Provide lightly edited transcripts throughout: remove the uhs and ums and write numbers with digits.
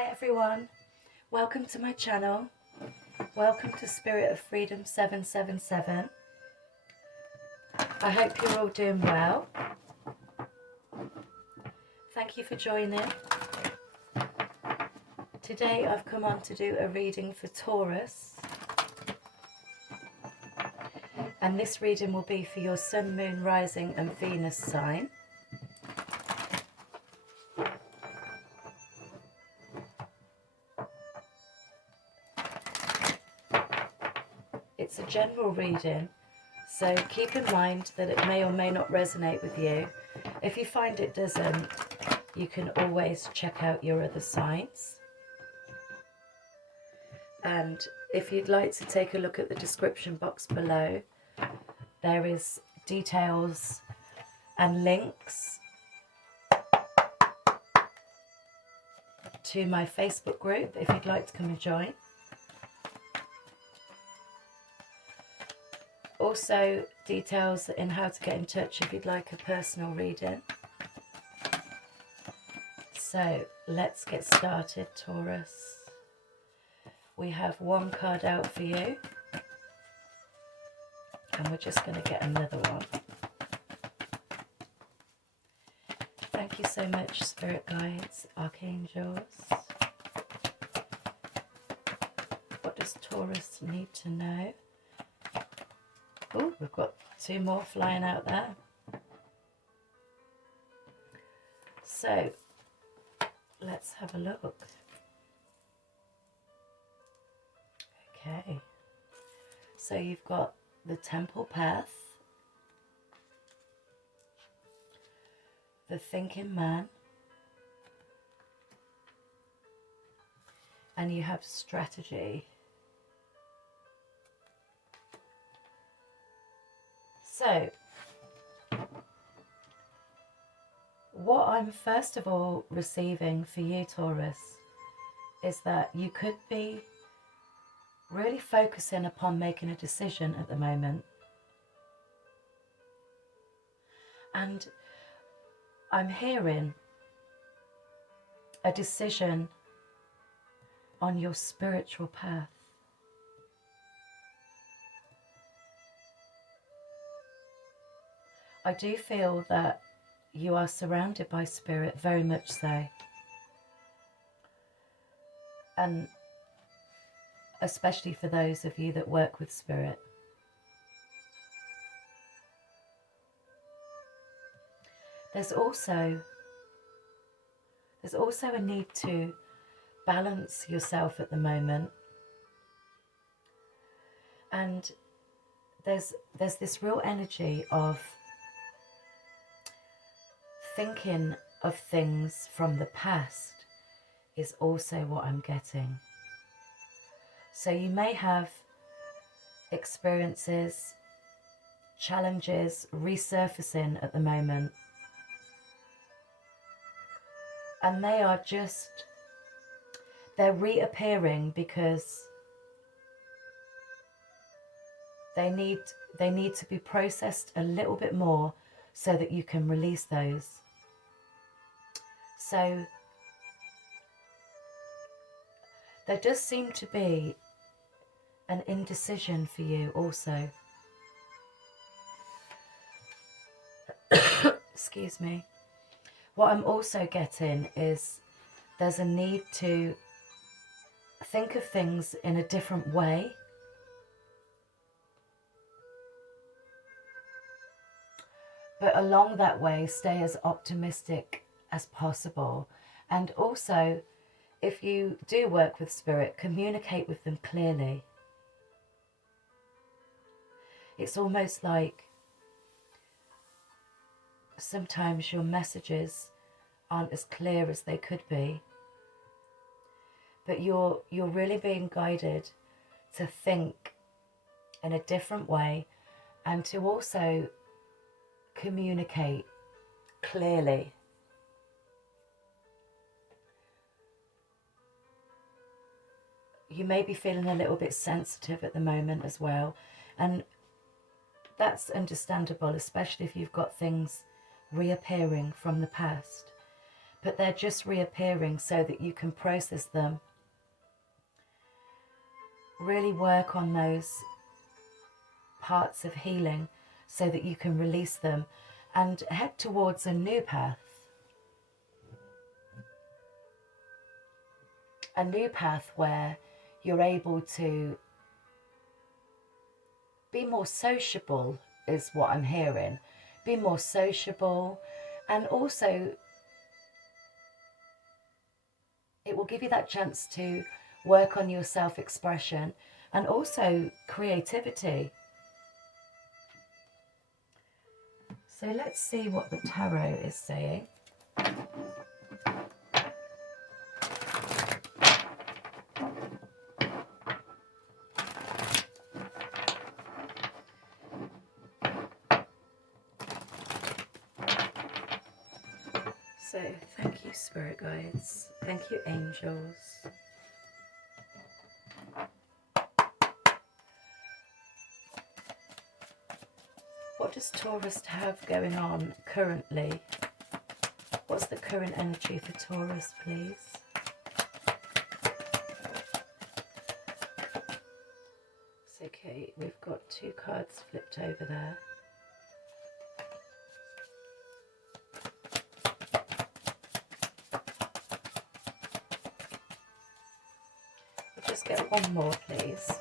Hi everyone, welcome to my channel. Welcome to Spirit of Freedom 777. I hope you're all doing well. Thank you for joining. Today I've come on to do a reading for Taurus. And this reading will be for your Sun, Moon, Rising and Venus sign. It's a general reading, so keep in mind that it may or may not resonate with you. If you find it doesn't, you can always check out your other signs. And if you'd like to take a look at the description box below, there is details and links to my Facebook group if you'd like to come and join. Also, details in how to get in touch if you'd like a personal reading. So, let's get started, Taurus. We have one card out for you. And we're just going to get another one. Thank you so much, Spirit Guides, Archangels. What does Taurus need to know? Oh, we've got two more flying out there. So, let's have a look. Okay. So you've got the Temple Path, the Thinking Man, and you have Strategy. So, what I'm first of all receiving for you, Taurus, is that you could be really focusing upon making a decision at the moment. And I'm hearing a decision on your spiritual path. I do feel that you are surrounded by spirit, very much so. And especially for those of you that work with spirit. There's also a need to balance yourself at the moment. And there's this real energy of thinking of things from the past is also what I'm getting. So you may have experiences, challenges resurfacing at the moment. And they're reappearing because they need to be processed a little bit more so that you can release those. So there does seem to be an indecision for you also. Excuse me. What I'm also getting is there's a need to think of things in a different way. But along that way, stay as optimistic as possible. And also, if you do work with spirit, communicate with them clearly. It's almost like sometimes your messages aren't as clear as they could be. But you're really being guided to think in a different way and to also communicate clearly. You may be feeling a little bit sensitive at the moment as well, and that's understandable, especially if you've got things reappearing from the past. but they're just reappearing so that you can process them. Really work on those parts of healing so that you can release them and head towards a new path. A new path where you're able to be more sociable is what I'm hearing. Be more sociable, and also it will give you that chance to work on your self-expression and also creativity. So let's see what the tarot is saying. So thank you, spirit guides. Thank you, angels. What does Taurus have going on currently? What's the current energy for Taurus, please? It's okay, we've got 2 cards flipped over there. We'll just get one more, please.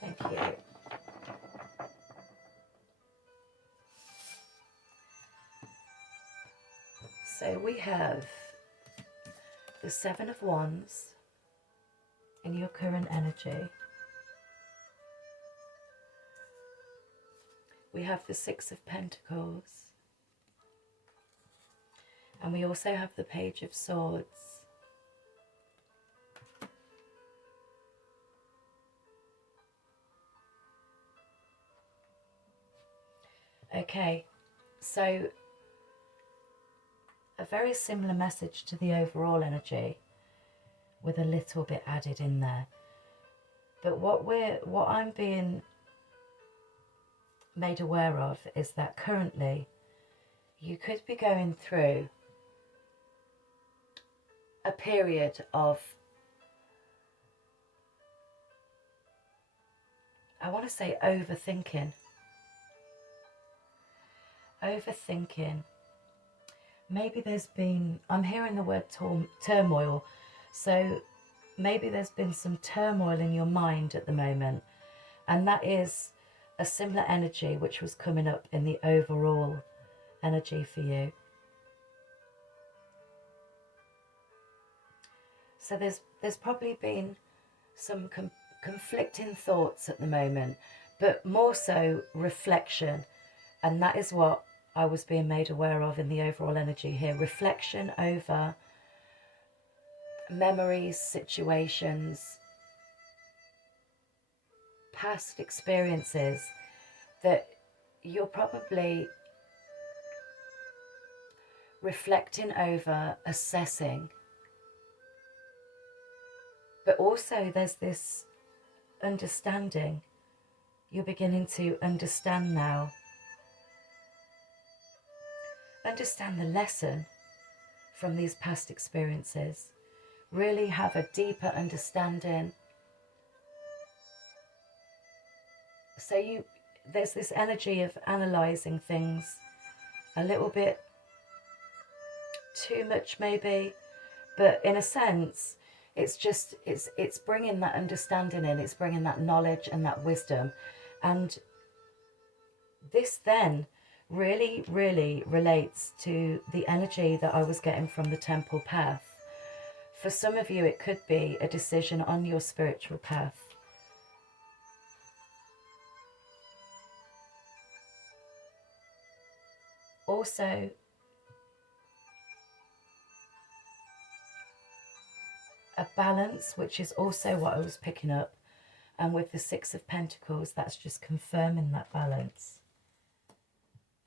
Thank you. So we have the 7 of Wands in your current energy. We have the 6 of Pentacles. And we also have the Page of Swords. Okay, so a very similar message to the overall energy with a little bit added in there. But what I'm being made aware of is that currently you could be going through a period of, I want to say, overthinking. Maybe there's been, I'm hearing the word turmoil, so maybe there's been some turmoil in your mind at the moment, and that is a similar energy which was coming up in the overall energy for you. So there's probably been some conflicting thoughts at the moment, but more so reflection, and that is what I was being made aware of in the overall energy here. Reflection over memories, situations, past experiences that you're probably reflecting over, assessing. But also there's this understanding. You're beginning to understand now. Understand the lesson from these past experiences. Really have a deeper understanding. So there's this energy of analysing things a little bit too much maybe, but in a sense it's bringing that understanding in, it's bringing that knowledge and that wisdom. And this then really relates to the energy that I was getting from the temple path. For some of you it could be a decision on your spiritual path. Also, a balance, which is also what I was picking up, and with the 6 of Pentacles, that's just confirming that balance.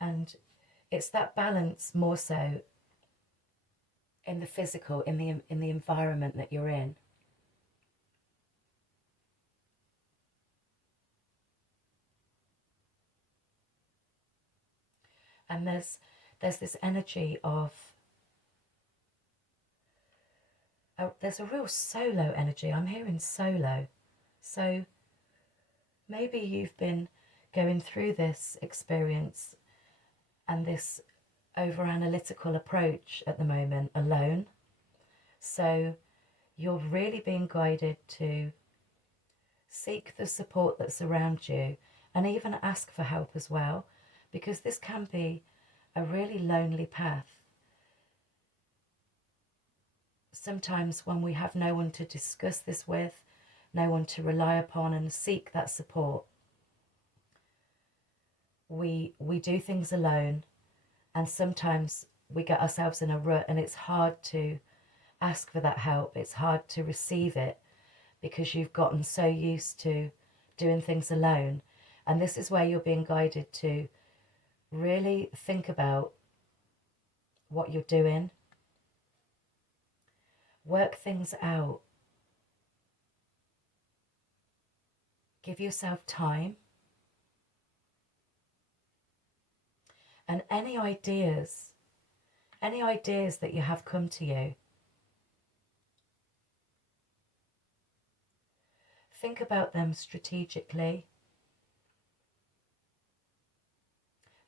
And it's that balance more so in the physical, in the environment that you're in. And there's this energy of, there's a real solo energy. I'm hearing solo. So maybe you've been going through this experience and this over analytical approach at the moment alone. So you're really being guided to seek the support that's around you and even ask for help as well, because this can be a really lonely path. Sometimes when we have no one to discuss this with, no one to rely upon and seek that support, we do things alone, and sometimes we get ourselves in a rut and it's hard to ask for that help. It's hard to receive it because you've gotten so used to doing things alone. And this is where you're being guided to really think about what you're doing, work things out, give yourself time, and any ideas that you have come to you, think about them strategically.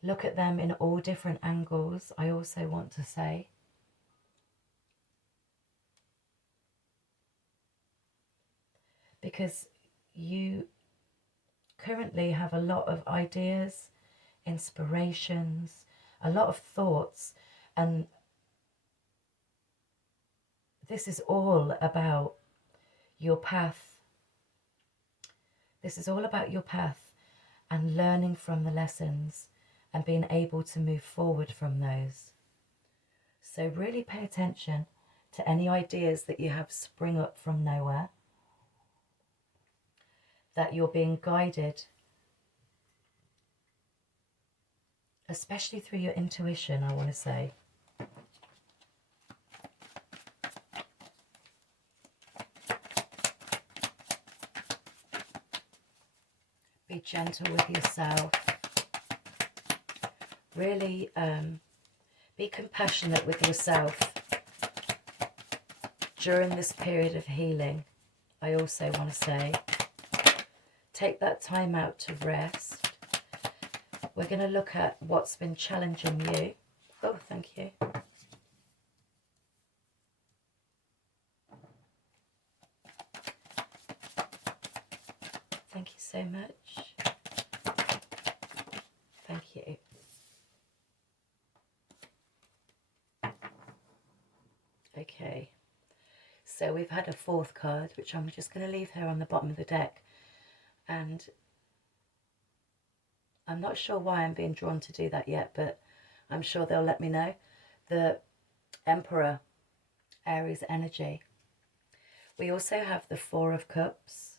Look at them in all different angles, I also want to say. Because you currently have a lot of ideas, inspirations, a lot of thoughts, and this is all about your path. This is all about your path and learning from the lessons and being able to move forward from those. So really pay attention to any ideas that you have spring up from nowhere, that you're being guided, especially through your intuition, I want to say. Be gentle with yourself. Really be compassionate with yourself during this period of healing. I also want to say, take that time out to rest. We're going to look at what's been challenging you. Oh, thank you. Thank you so much. Thank you. Okay, so we've had a fourth card, which I'm just going to leave her on the bottom of the deck. And I'm not sure why I'm being drawn to do that yet, but I'm sure they'll let me know. The Emperor, Aries energy. We also have the Four of Cups.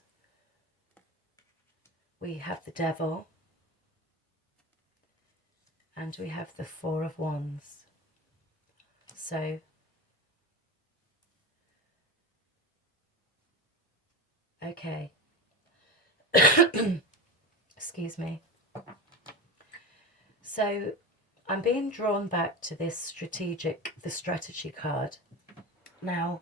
We have the Devil. And we have the Four of Wands. So, okay. Excuse me. So, I'm being drawn back to this the strategy card. Now,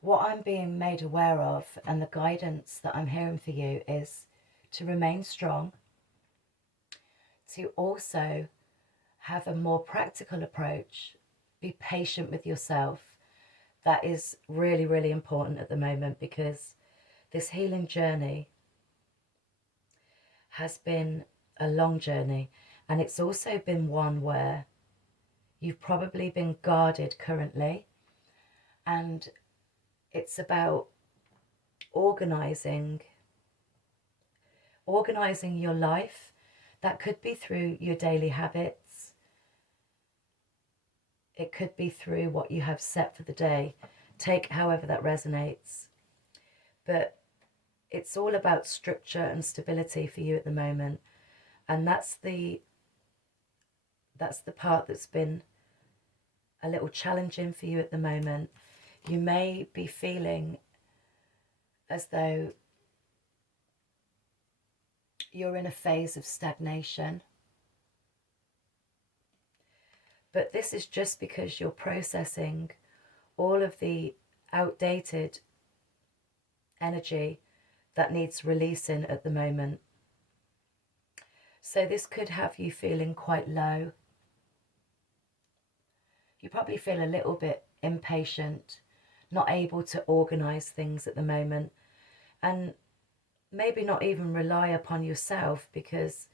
what I'm being made aware of and the guidance that I'm hearing for you is to remain strong, to also have a more practical approach, be patient with yourself. That is really, really important at the moment, because this healing journey has been a long journey, and it's also been one where you've probably been guarded currently, and it's about organizing your life. That could be through your daily habits. It could be through what you have set for the day. Take however that resonates. But it's all about structure and stability for you at the moment. And that's the part that's been a little challenging for you at the moment. You may be feeling as though you're in a phase of stagnation. But this is just because you're processing all of the outdated energy that needs releasing at the moment. So this could have you feeling quite low. You probably feel a little bit impatient, not able to organize things at the moment, and maybe not even rely upon yourself because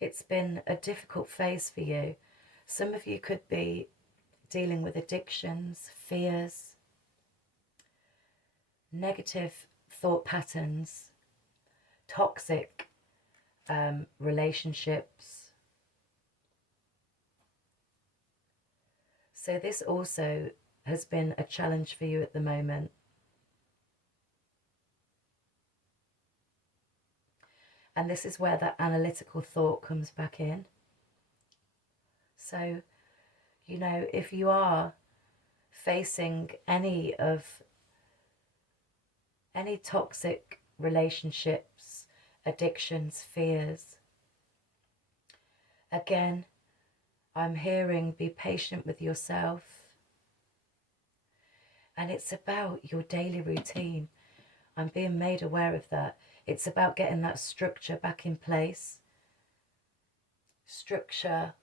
it's been a difficult phase for you. Some of you could be dealing with addictions, fears, negative thought patterns, toxic relationships. So this also has been a challenge for you at the moment. And this is where that analytical thought comes back in. So, you know, if you are facing any toxic relationships, addictions, fears, again, I'm hearing be patient with yourself. And it's about your daily routine. I'm being made aware of that. It's about getting that structure back in place. Structure,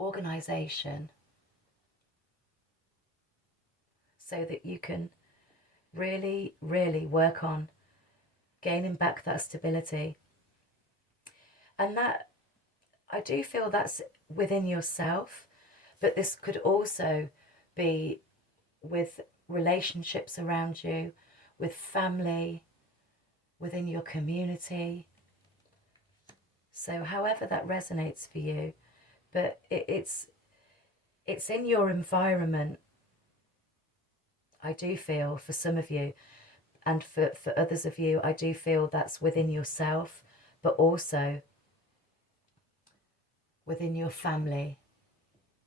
organization, so that you can really, really work on gaining back that stability. And that, I do feel that's within yourself, but this could also be with relationships around you, with family, within your community. So however that resonates for you, but it's in your environment, I do feel, for some of you, and for others of you, I do feel that's within yourself, but also within your family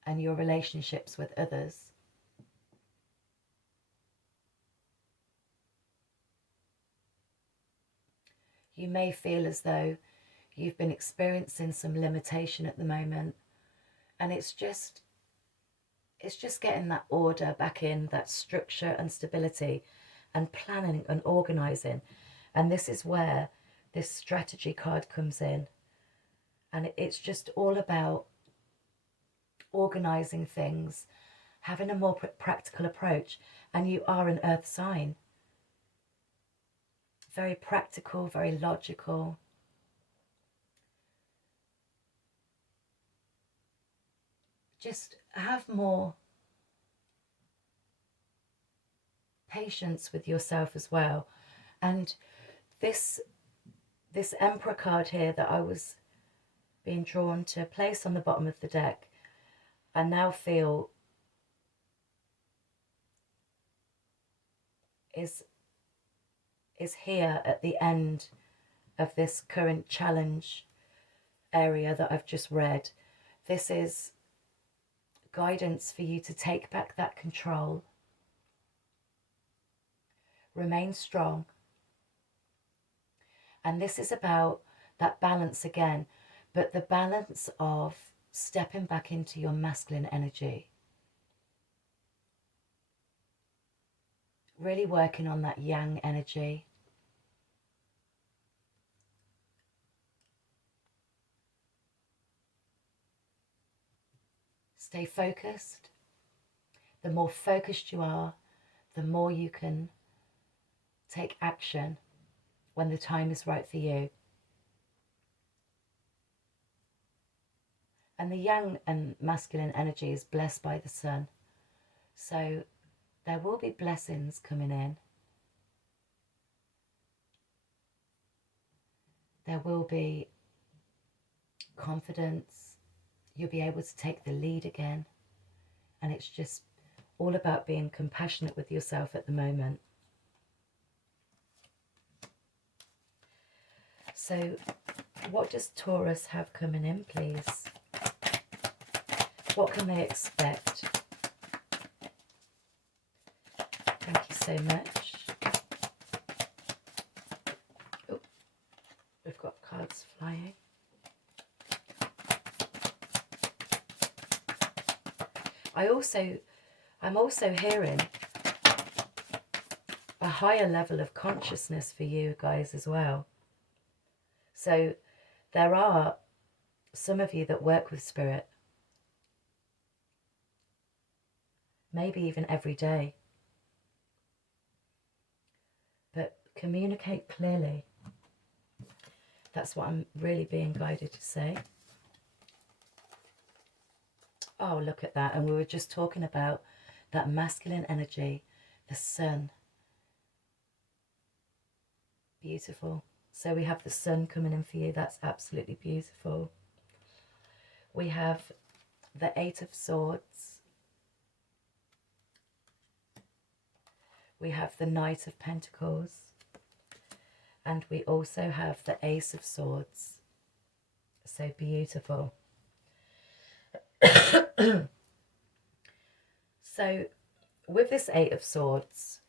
and your relationships with others. You may feel as though you've been experiencing some limitation at the moment, and it's just getting that order back in, that structure and stability, and planning and organizing. And this is where this strategy card comes in, and it's just all about organizing things, having a more practical approach. And you are an earth sign, very practical, very logical. Just have more patience with yourself as well. And this Emperor card here that I was being drawn to place on the bottom of the deck, I now feel is here at the end of this current challenge area that I've just read. This is guidance for you to take back that control, remain strong. And this is about that balance again, but the balance of stepping back into your masculine energy. Really working on that yang energy. Stay focused. The more focused you are, the more you can take action when the time is right for you. And the yang and masculine energy is blessed by the sun. So there will be blessings coming in. There will be confidence. You'll be able to take the lead again. And it's just all about being compassionate with yourself at the moment. So what does Taurus have coming in, please? What can they expect? Thank you so much. Oh, we've got cards flying. clarifying. I'm also hearing a higher level of consciousness for you guys as well. So there are some of you that work with spirit, maybe even every day, but communicate clearly. That's what I'm really being guided to say. Oh, look at that. And we were just talking about that masculine energy, the sun. Beautiful. So we have the sun coming in for you. That's absolutely beautiful. We have the Eight of Swords. We have the Knight of Pentacles. And we also have the Ace of Swords. So beautiful. So with this Eight of Swords,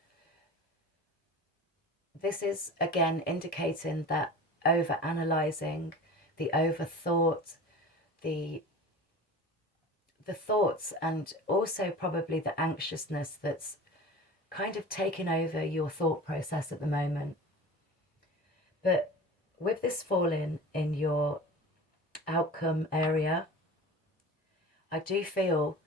this is again indicating that over-analysing, the overthought, the thoughts, and also probably the anxiousness that's kind of taken over your thought process at the moment. But with this falling in your outcome area, I do feel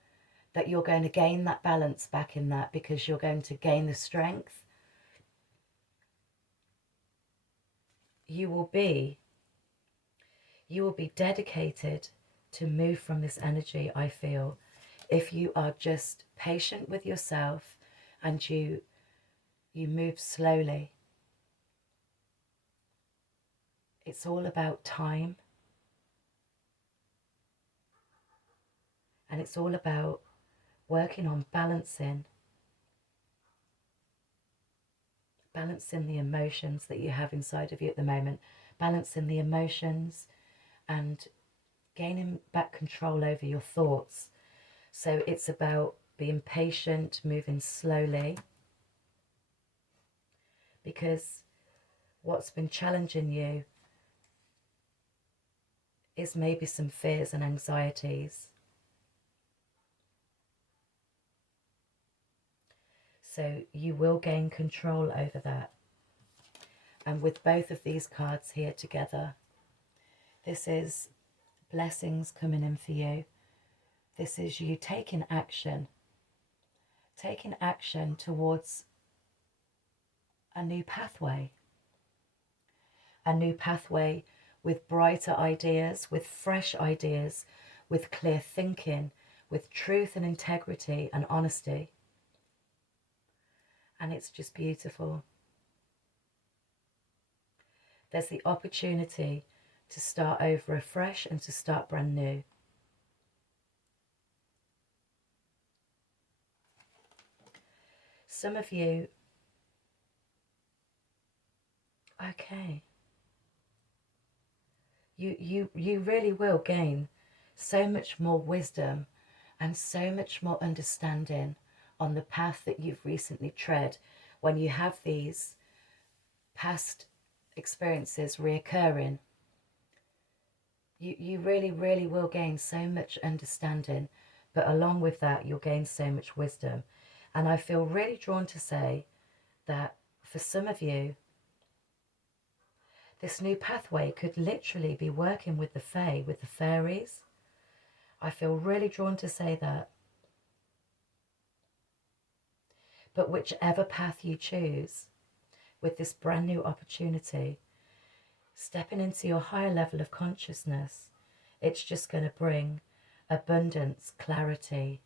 that you're going to gain that balance back in that, because you're going to gain the strength. You will be dedicated to move from this energy, I feel, if you are just patient with yourself and you move slowly. It's all about time. And it's all about working on balancing the emotions that you have inside of you at the moment, balancing the emotions and gaining back control over your thoughts. So it's about being patient, moving slowly, because what's been challenging you is maybe some fears and anxieties. So you will gain control over that. And with both of these cards here together, this is blessings coming in for you. This is you taking action towards a new pathway with brighter ideas, with fresh ideas, with clear thinking, with truth and integrity and honesty. And it's just beautiful. There's the opportunity to start over afresh and to start brand new. Some of you, okay, you really will gain so much more wisdom and so much more understanding on the path that you've recently tread when you have these past experiences reoccurring. You really, really will gain so much understanding, but along with that, you'll gain so much wisdom. And I feel really drawn to say that for some of you, this new pathway could literally be working with the fae, with the fairies. I feel really drawn to say that. But whichever path you choose, with this brand new opportunity, stepping into your higher level of consciousness, it's just going to bring abundance, clarity,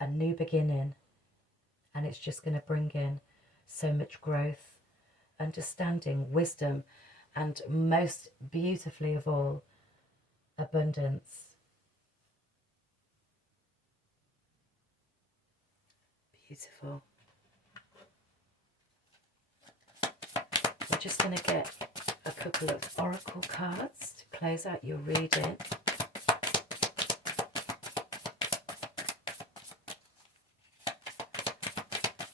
a new beginning. And it's just going to bring in so much growth, understanding, wisdom, and most beautifully of all, abundance. Beautiful. We're just going to get a couple of oracle cards to close out your reading.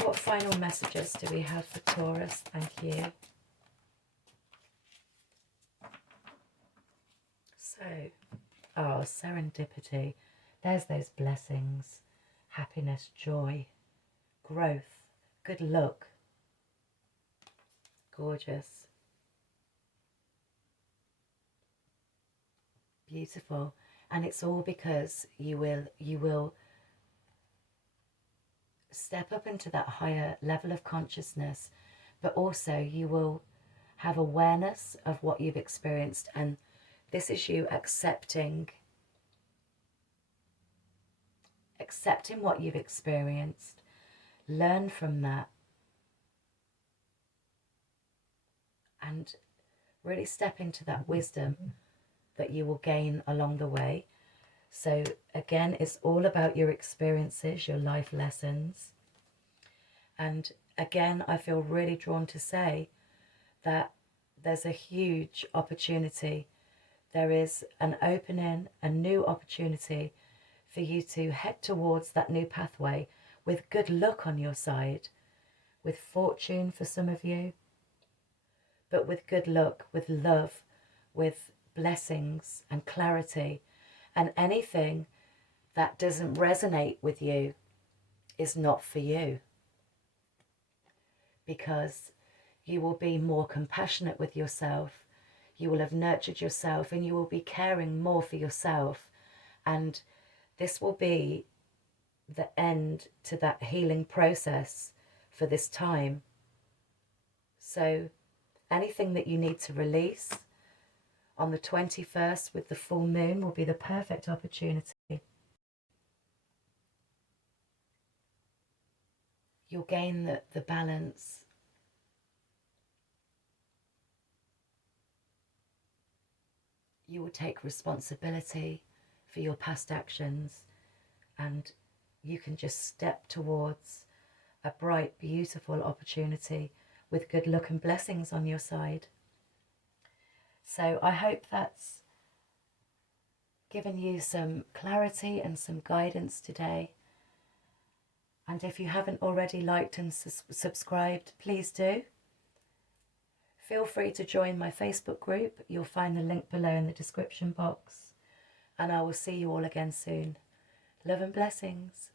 What final messages do we have for Taurus? Thank you. So, oh, serendipity. There's those blessings, happiness, joy, growth, good luck. Gorgeous. Beautiful. And it's all because you will step up into that higher level of consciousness, but also you will have awareness of what you've experienced, and this is you accepting what you've experienced, learn from that, and really step into that wisdom that you will gain along the way. So again, it's all about your experiences, your life lessons. And again, I feel really drawn to say that there's a huge opportunity. There is an opening, a new opportunity for you to head towards that new pathway with good luck on your side, with fortune for some of you, but with good luck, with love, with blessings and clarity. And anything that doesn't resonate with you is not for you, because you will be more compassionate with yourself, you will have nurtured yourself, and you will be caring more for yourself. And this will be the end to that healing process for this time. So anything that you need to release on the 21st with the full moon will be the perfect opportunity. You'll gain the balance. You will take responsibility for your past actions, and you can just step towards a bright, beautiful opportunity with good luck and blessings on your side. So I hope that's given you some clarity and some guidance today. And if you haven't already liked and subscribed, please do. Feel free to join my Facebook group. You'll find the link below in the description box. And I will see you all again soon. Love and blessings.